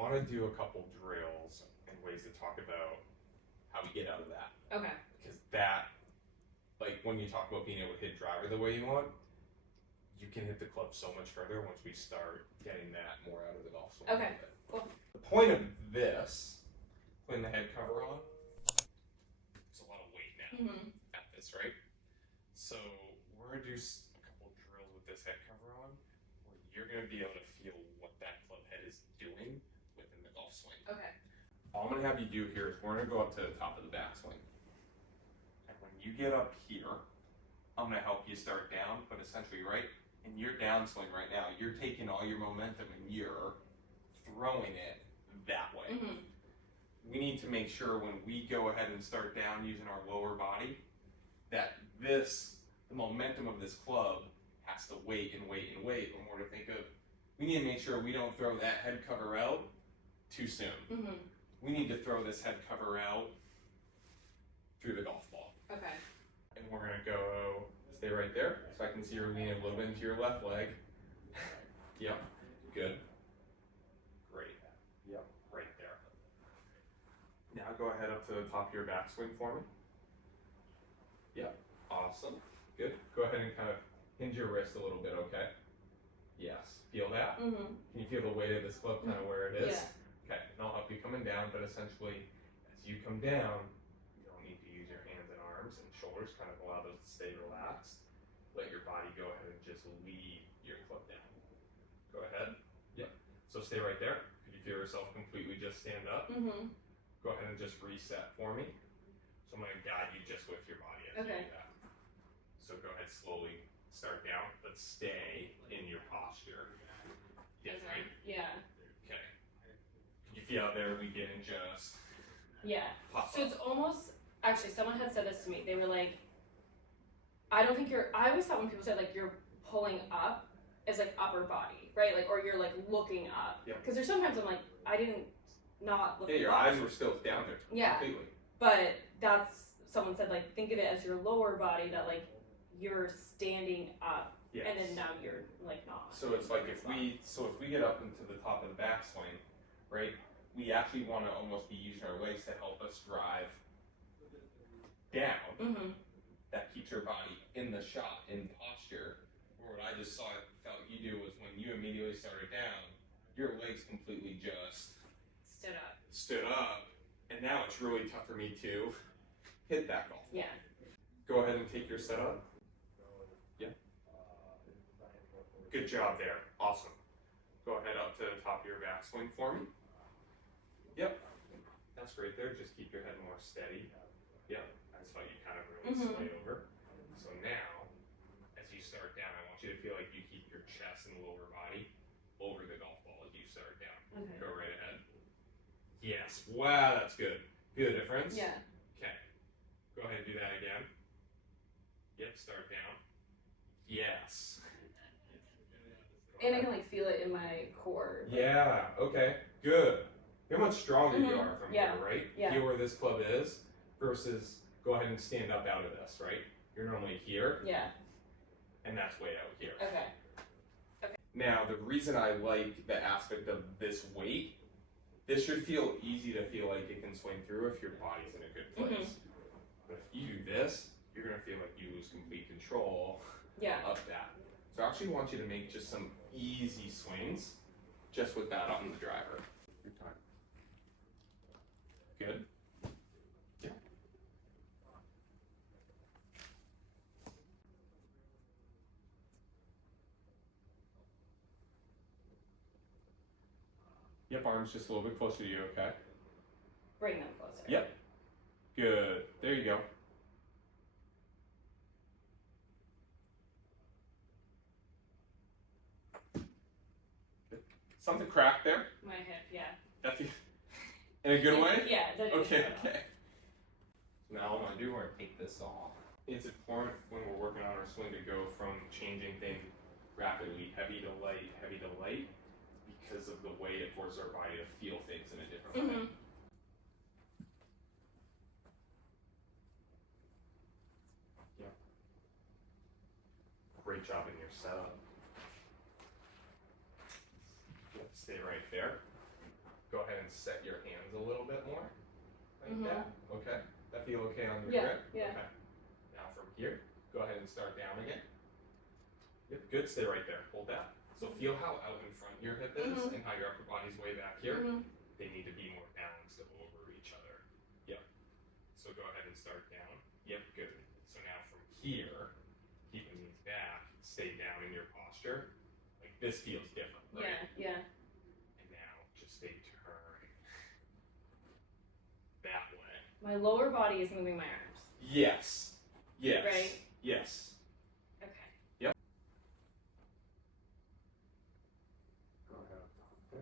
want to do a couple drills and ways to talk about how we get out of that. Okay. Because that, like when you talk about being able to hit driver the way you want, you can hit the club so much further once we start getting that more out of the golf swing. Okay, cool. The point of this, putting the head cover on, there's a lot of weight now at this, right? So we're going to do a couple drills with this head cover on where you're going to be able to feel what that club head is doing within the golf swing. Okay. All I'm going to have you do here is we're going to go up to the top of the backswing. And when you get up here, I'm going to help you start down, but essentially, right, in your downswing right now, you're taking all your momentum and you're throwing it that way. We need to make sure when we go ahead and start down using our lower body, that the momentum of this club has to wait and wait and wait when we're to think of, we need to make sure we don't throw that head cover out too soon. We need to throw this head cover out through the golf ball. Okay. And we're going to go, stay right there, so I can see you're leaning a little bit into your left leg. Yep, good. Great. Yep, right there. Now go ahead up to the top of your backswing for me. Yep, awesome. Good. Go ahead and kind of hinge your wrist a little bit, okay? Yes. Feel that? Can you feel the weight of this club kind of where it is? Yeah. Okay, and I'll help you coming down, but essentially, as you come down, you don't need to use your hands and arms and shoulders, kind of allow those to stay relaxed. Let your body go ahead and just lead your club down. Go ahead. Yep. So stay right there. Could you feel yourself completely just stand up? Go ahead and just reset for me. So I'm going to guide you just with your body as you do that. So go ahead, slowly start down, but stay in your posture. Different. Yeah. Okay. Can you feel out there we get in just pop So up? it's almost, actually someone had said this to me. They were like, I don't think I always thought when people said like you're pulling up as like upper body, right? Like, or you're like looking up. Yeah. Because there's sometimes I'm like, I didn't not look Yeah, your eyes were still down there. Yeah. Completely. But that's, someone said like, think of it as your lower body, that like you're standing up. Yes. And then now you're like not. So it's like if we get up into the top of the backswing, right? We actually want to almost be using our legs to help us drive down. That keeps your body in the shot, in posture. Or what I just felt you do was when you immediately started down, your legs completely just stood up, and now it's really tough for me to hit that golf ball. Yeah. Go ahead and take your setup. Yeah. Good job there. Awesome. Go ahead up to the top of your backswing for me. Yep. That's great there. Just keep your head more steady. Yep. I just thought you kind of really sway over. So now, as you start down, I want you to feel like you keep your chest and lower body over the golf ball as you start down. Okay. Go right ahead. Yes. Wow, that's good. Feel the difference? Yeah. Okay. Go ahead and do that again. Yep, start down. Yes. And I can like feel it in my core. Yeah, okay, good. Hear how much stronger you are from Yeah. here, right? Yeah. Feel where this club is versus go ahead and stand up out of this, right? You're normally here, Yeah. and that's way out here. Okay. Now, the reason I like the aspect of this weight, this should feel easy to feel like it can swing through if your body's in a good place. But if you do this, you're gonna feel like you lose complete control of that. So I actually want you to make just some easy swings just with that on the driver. Your time. Good. Yeah. Yep, arms just a little bit closer to you, okay? Bring them closer. Yep. Good. There you go. Something cracked there? My hip, yeah. In a good way? Yeah. Okay. Now what I'm going to do, we're going to take this off. It's important when we're working on our swing to go from changing things rapidly, heavy to light, because of the way it forces our body to feel things in a different way. Yeah. Great job in your setup. Stay right there. Go set your hands a little bit more, like Mhm. that. Okay, that feel okay on your Yeah, grip? yeah. Okay. Now from here, go ahead and start down again. Yep, good. Stay right there. Hold that. So feel how out in front your hip is Mhm. and how your upper body's way back here. Mhm. They need to be more balanced over each other. Yep. So go ahead and start down. Yep, good. So now from here, keeping these back, stay down in your posture. Like this feels different, right? Yeah, yeah. And now just stay turning that way. My lower body is moving my arms. Yes. Yes. Right? Yes. Okay. Yep. Go ahead up top there.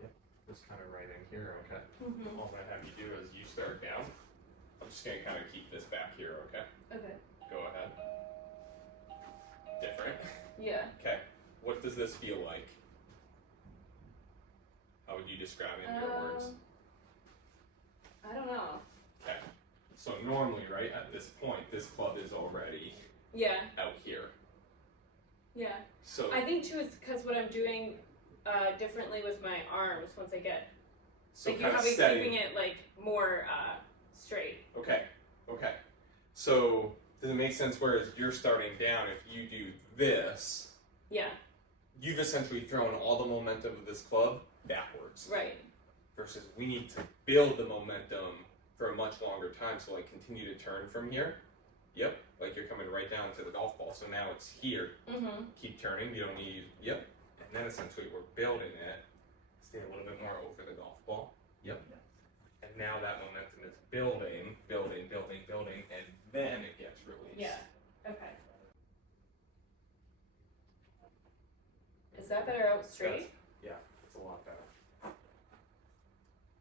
Yep. Just kind of right in here, okay? Mhm. All I have you do is you start down. I'm just gonna kind of keep this back here, okay? Okay. Go ahead. Different. Yeah. Okay. What does this feel like? How would you describe it in your words? I don't know. Okay. So normally, right, at this point, this club is already Yeah. out here. Yeah. So I think too it's because what I'm doing differently with my arms once I get so like you kind of have me setting. keeping it like more straight. Okay. Okay. So does it make sense? Whereas you're starting down, if you do this, Yeah. you've essentially thrown all the momentum of this club backwards. Right. Versus we need to build the momentum for a much longer time. So like continue to turn from here. Yep. Like you're coming right down to the golf ball. So now it's here. Mhm. Keep turning. You don't need. Yep. And then essentially we're building it. Stay a little bit more over the golf ball. Yep. And now that momentum is building, building, building, building, and then it gets released. Yeah. Okay. Is that better out straight? Yeah, it's a lot better.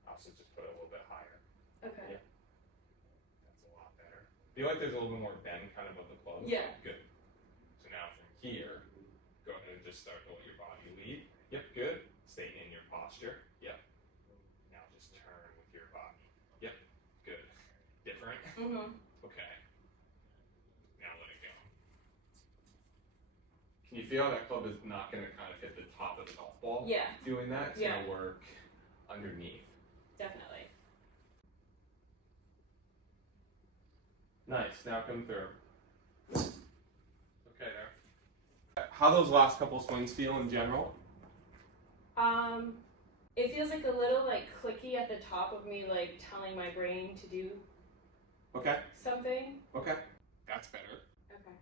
Also just put it a little bit higher. Okay. Yeah. That's a lot better. Feel like there's a little bit more bend kind of of the club. Yeah. Good. So now from here, go ahead and just start to let your body lead. Yep, good. Stay in your posture. Yep. Now just turn with your body. Yep, good. Different? Mhm. Okay. Now let it go. Can you feel how that club is not going to kind of hit the top of the golf ball? Yeah. Doing that, it's Yeah. going to work underneath. Definitely. Nice. Now come through. Okay, there. How those last couple swings feel in general? It feels like a little like clicky at the top of me, like telling my brain to do Okay. something. Okay. That's better. Okay.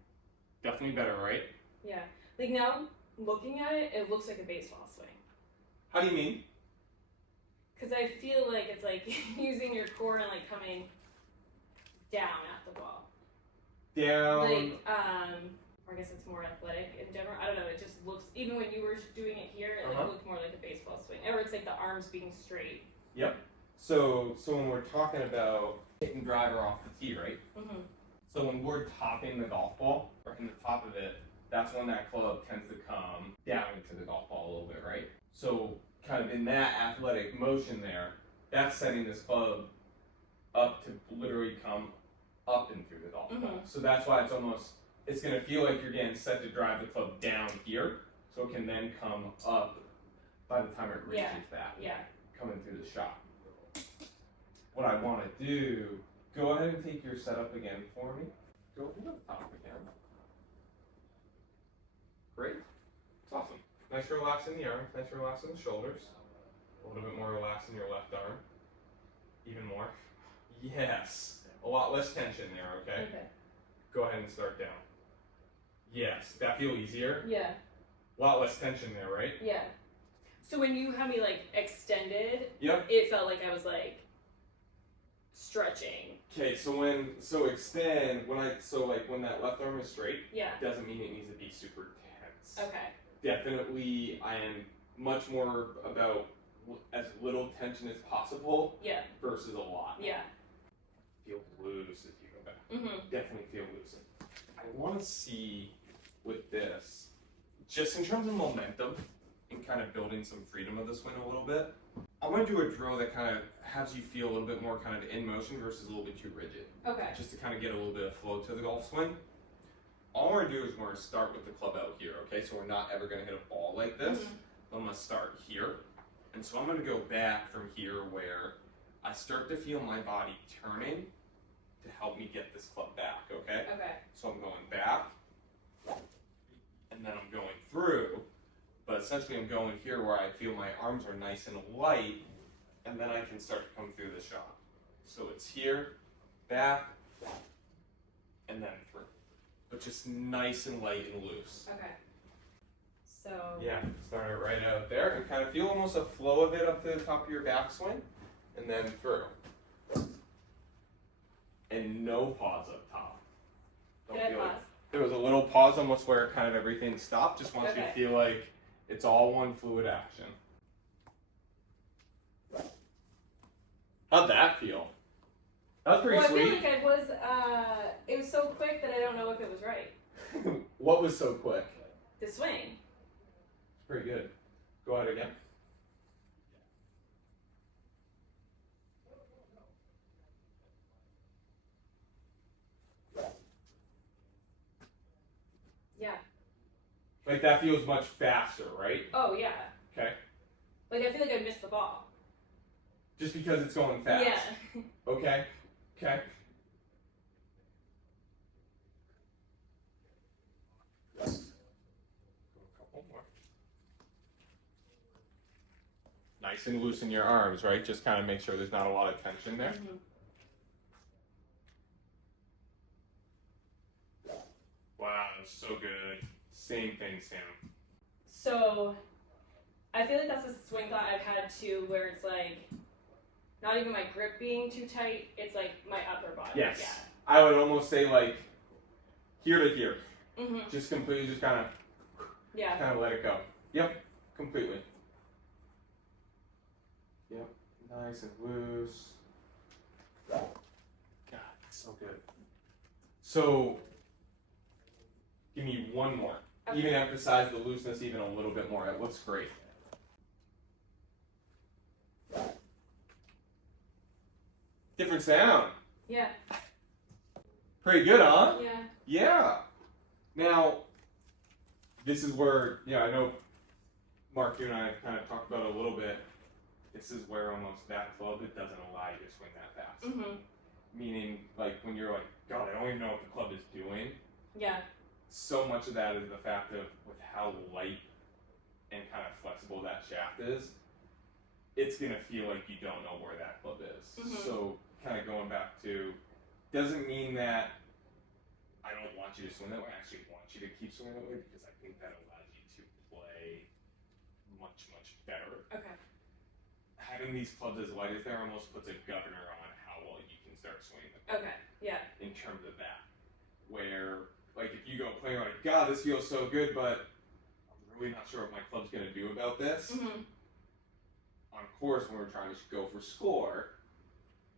Definitely better, right? Yeah. Like now, looking at it, it looks like a baseball swing. How do you mean? Because I feel like it's like using your core and like coming down at the ball. Down. Like, or I guess it's more athletic in general. I don't know. It just looks, even when you were doing it here, it like, Uh-huh. looked more like a baseball swing. Or it's like the arms being straight. Yep. So when we're talking about hitting driver off the tee, right? Mm-hmm. So when we're topping the golf ball, or in the top of it, that's when that club tends to come down into the golf ball a little bit, right? So kind of in that athletic motion there, that's setting this club up to literally come up and through the golf ball. Mhm. So that's why it's going to feel like you're getting set to drive the club down here, so it can then come up by the time it reaches Yeah. that, Yeah. coming through the shot. What I want to do, go ahead and take your setup again for me. Go to the top again. Great. It's awesome. Nice relax in the arms, nice relax in the shoulders. A little bit more relax in your left arm. Even more. Yes. A lot less tension there, okay? Okay. Go ahead and start down. Yes. That feel easier? Yeah. A lot less tension there, right? Yeah. So when you had me like extended, Yep. it felt like I was like stretching. Okay, so extend, when that left arm is straight, Yeah. doesn't mean it needs to be super tense. Okay. Definitely, I am much more about as little tension as possible Yeah. versus a lot. Yeah. Feel loose as you go back. Mhm. Definitely feel loose. I want to see with this, just in terms of momentum and kind of building some freedom of the swing a little bit, I want to do a drill that kind of has you feel a little bit more kind of in motion versus a little bit too rigid. Okay. Just to kind of get a little bit of flow to the golf swing. All we're going to do is we're going to start with the club out here, okay? So we're not ever going to hit a ball like this. Mhm. I'm going to start here, And so I'm going to go back from here where I start to feel my body turning to help me get this club back, okay? Okay. So I'm going back, and then I'm going through, but essentially I'm going here where I feel my arms are nice and light, and then I can start to come through the shot. So it's here, back, and then through. But just nice and light and loose. Okay. So. Yeah, start it right out there and kind of feel almost a flow of it up to the top of your backswing, and then through. And no pause up top. Did I feel pause? like there was a little pause almost where kind of everything stopped. Just wants you to feel like it's all one fluid action. How'd that feel? That was pretty Well, sweet. I feel like it was so quick that I don't know if it was right. What was so quick? The swing. Pretty good. Go out again. Yeah. Like that feels much faster, right? Oh, yeah. Okay. Like, I feel like I missed the ball. Just because it's going fast. Yeah. Okay. Okay. Go a couple more. Nice and loose in your arms, right? Just kind of make sure there's not a lot of tension there. Mm-hmm. Wow, so good. Same thing, Sam. So, I feel like that's a swing thought I've had too, where it's like, not even my grip being too tight, it's like my upper body. Yes. Yeah. I would almost say like here to here. Mm-hmm. Just completely, just kind of let it go. Yep, completely. Yep, nice and loose. God, it's so good. So, give me one more. Okay. Even emphasize the looseness even a little bit more. It looks great. Different sound. Yeah. Pretty good, huh? Yeah. Yeah. Now, this is where, I know Mark, you and I have kind of talked about it a little bit. This is where almost that club, it doesn't allow you to swing that fast. Mm-hmm. Meaning, like, when you're like, God, I don't even know what the club is doing. Yeah. So much of that is the fact of with how light and kind of flexible that shaft is, it's going to feel like you don't know where that club is. Mm-hmm. So, kind of going back to, doesn't mean that I don't want you to swing that way. I actually want you to keep swinging that way because I think that allows you to play much, much better. Okay. Having these clubs as light as there almost puts a governor on how well you can start swinging them. Okay. Yeah. In terms of that. Where, like, if you go play, like, God, this feels so good, but I'm really not sure what my club's going to do about this. Mm-hmm. On course, when we're trying to go for score,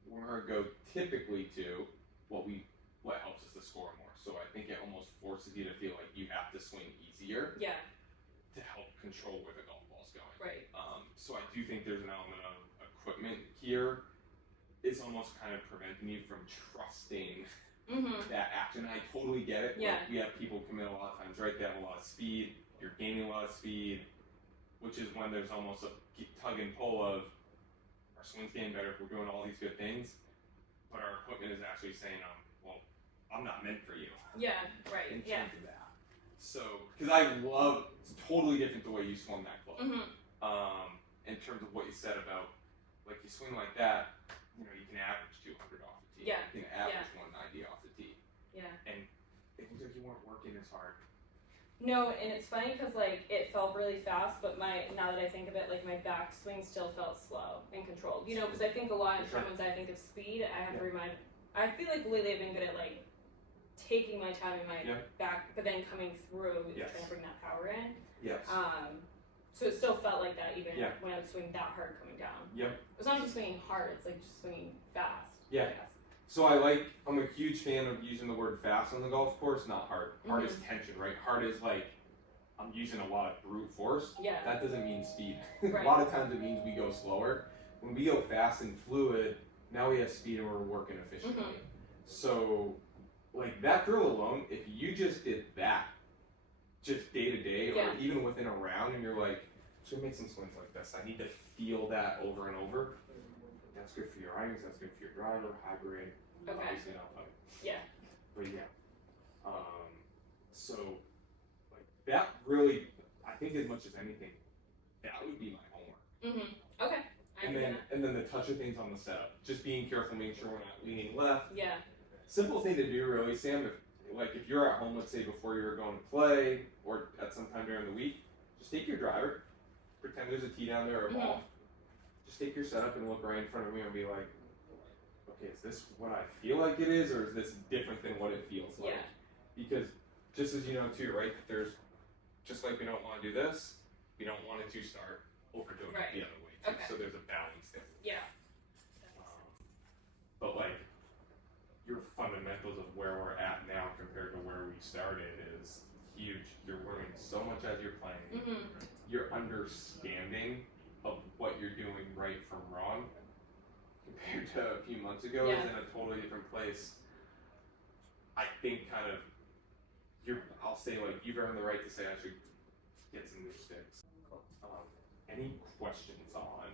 we're going to go typically to what helps us to score more. So I think it almost forces you to feel like you have to swing easier Yeah. to help control where the golf ball's going. Right. So I do think there's an element of equipment here. It's almost kind of preventing you from trusting Mm-hmm. that action. I totally get it. Yeah. Like, we have people come in a lot of times, right? They have a lot of speed. You're gaining a lot of speed, which is when there's almost a tug and pull of our swing's getting better if we're doing all these good things, but our equipment is actually saying, well, I'm not meant for you. Yeah. Right. In Yeah. terms of that. So, because I love, it's totally different the way you swung that club. Mm-hmm. In terms of what you said about, like, you swing like that, you can average 200 off the tee. Yeah. You can average 190 off the tee. Yeah. And it looks like you weren't working as hard. No, and it's funny because like it felt really fast, but now that I think of it, like my backswing still felt slow and controlled. Because I think a lot of times when I think of speed, I have to remind. I feel like lately I've been good at like taking my time in my back, but then coming through and trying to bring that power in. Yes. So it still felt like that even Yeah. when I was swinging that hard coming down. Yep. It's not just swinging hard; it's like just swinging fast. Yeah. I guess. So I'm a huge fan of using the word fast on the golf course, not hard. Hard is tension, right? Hard is like, I'm using a lot of brute force. Yeah. That doesn't mean speed. Right. A lot of times it means we go slower. When we go fast and fluid, now we have speed and we're working efficiently. Mm-hmm. So, like that drill alone, if you just did that, just day to day, or even within a round, and you're like, actually make some swings like this. I need to feel that over and over. That's good for your irons, that's good for your driver, hybrid, Okay. obviously not like. Yeah. But yeah. So, like, that really, I think as much as anything, that would be my homework. Okay. And then the touch of things on the setup. Just being careful, making sure we're not leaning left. Yeah. Simple thing to do, really, Sam. If you're at home, let's say before you were going to play, or at some time during the week, just take your driver, pretend there's a tee down there or a ball. Just take your setup and look right in front of me and be like, okay, is this what I feel like it is, or is this different than what it feels like? Yeah. Because just as you know too, right? There's just like we don't want to do this, we don't want it to start overdoing it the other way too. Okay. So there's a balance there. Yeah. But like your fundamentals of where we're at now compared to where we started is huge. You're learning so much as you're playing. Your understanding of what you're doing right from wrong compared to a few months ago is in a totally different place. I think kind of I'll say like you've earned the right to say I should get some new sticks. Cool. Any questions on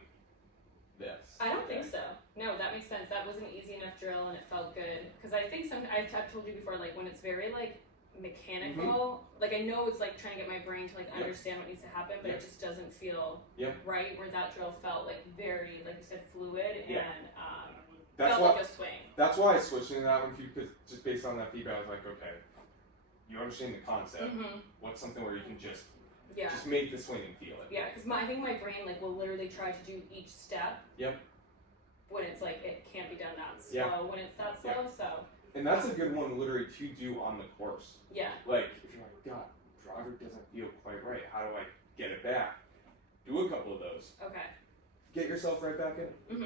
this? I don't think so. No, that makes sense. That was an easy enough drill and it felt good. Because I think I've told you before, like when it's very like mechanical, like I know it's like trying to get my brain to like understand what needs to happen, but it just doesn't feel right. Where that drill felt like very, like you said, fluid and felt like a swing. That's why I switched into that one for you, because just based on that feedback, I was like, okay, you understand the concept. What's something where you can just make the swing and feel it? Yeah, because I think my brain like will literally try to do each step. When it's like it can't be done that slow. When it's that slow, so. And that's a good one, literally, to do on the course. Yeah. Like if you're like, God, driver doesn't feel quite right. How do I get it back? Do a couple of those. Okay. Get yourself right back in.